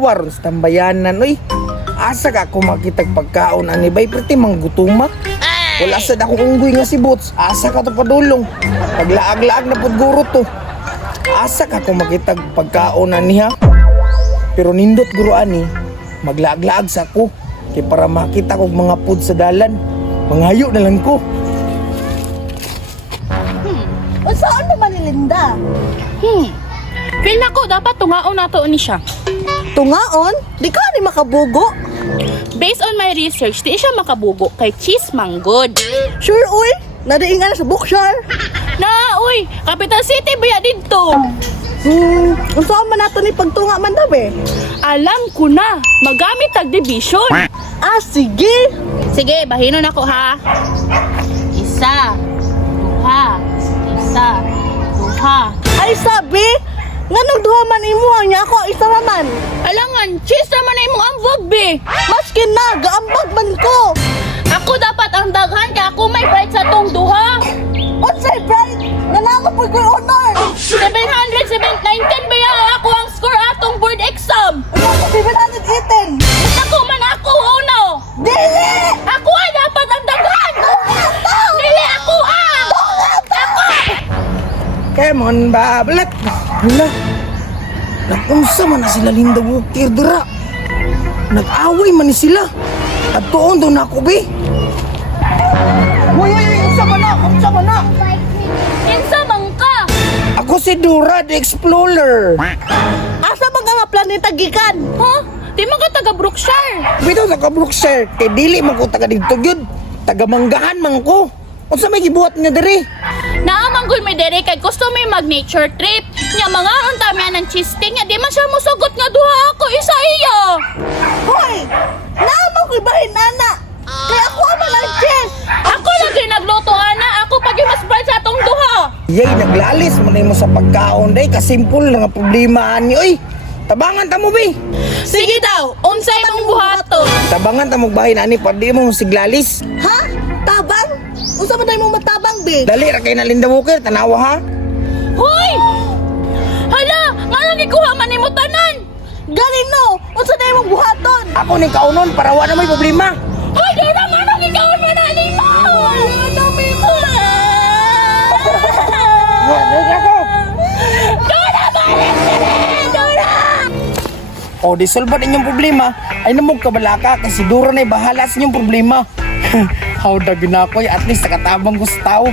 adlaw ron sa tambayanan oy. Asa ka ako makitag pagkaon ani bay perti manggutuma. Wala sad akong unggoy nga si Boots. Asa ka to padulong. Paglaag-laag na pud guro to. Asa ka ako makitag pagkaon ani ha. Pero nindot guro ani, maglaag-laag sa ko kay para makita kog mga pud sa dalan. Manghayo na lang ko. Saan naman ni Linda? Feel na ko, dapat tungaon nato ni siya. Tungaon? Di ka ni makabugo? Based on my research, di siya makabugo kay cheese manggod. Sure, uy. Nadaingan sa bookshare. Na, uy, Capital City ba dito? Saan man nato ni pagtunga man daw Alam ko na, magamit tag division. Sige. Sige, bahinon ako ha. Isa, duha, isa, duha. Ay, sabi. Nganong duha man imuhang niya ako, isa naman. Alangan, cheese naman na imong ambog, be. Maskin na, gaambag man ko. Ako dapat ang daghan kaya ako may price sa tong duha. Unsay bright? Nanamo po ko honor. 719 ba yan? Ako ang score atong board exam. 718. Ako man ako, uno. Dili! Ako ang dapat ang daghan. Dili ako ang. Ako. Kaya man babalat. Hala. Nakunsa man na sila Linda Walker dira. Nag-away man ni sila. At tuon doon ako be. Uy, unsa man na? Unsa man na? Kinsa man ka? Ako si Dora the Explorer. Asa ba nga planeta gikan? Ha? Di man ka taga Brookshire. Bitaw sa Brookshire, kay dili man ko taga dito gyud. Taga Manggahan man ko. Unsa may gibuhat nga diri? Naamang gul may dere kay gusto may mag-nature trip. Nya mga untami ng chisting nya di man siya musugot nga duha ako isa iya. Hoy! Naamang ko'y bahin, nana! Kaya ako man ang chess! Ako lagi nagluto ana, ako pag mas bright sa atong duha. Yay, naglalis man mo sa pagkaon day. Kasimpol na nga problema ani. Oy, tabangan ta mo be. Sige daw, unsay mong buhaton? Tabangan ta mo bahin ani pa di mo siglalis. Ha? Tabang? Unsa man mo matabang, be? Dali ra kay na Linda Walker, tanawa ha. Hoy! Hala, nga lagi kuha man nimo tanan. Galing no! Unsa na imong buhaton? Ako ni kaunon para wala may problema. Hoy, di na nga lagi kaon man na nimo. Ano mo? Wala ako. Dora, balik sila! Dora! O di solban inyong problema ay namog kabalaka kasi Dora na bahala sa inyong problema. How dagin ako at least nakatabang ko sa tao.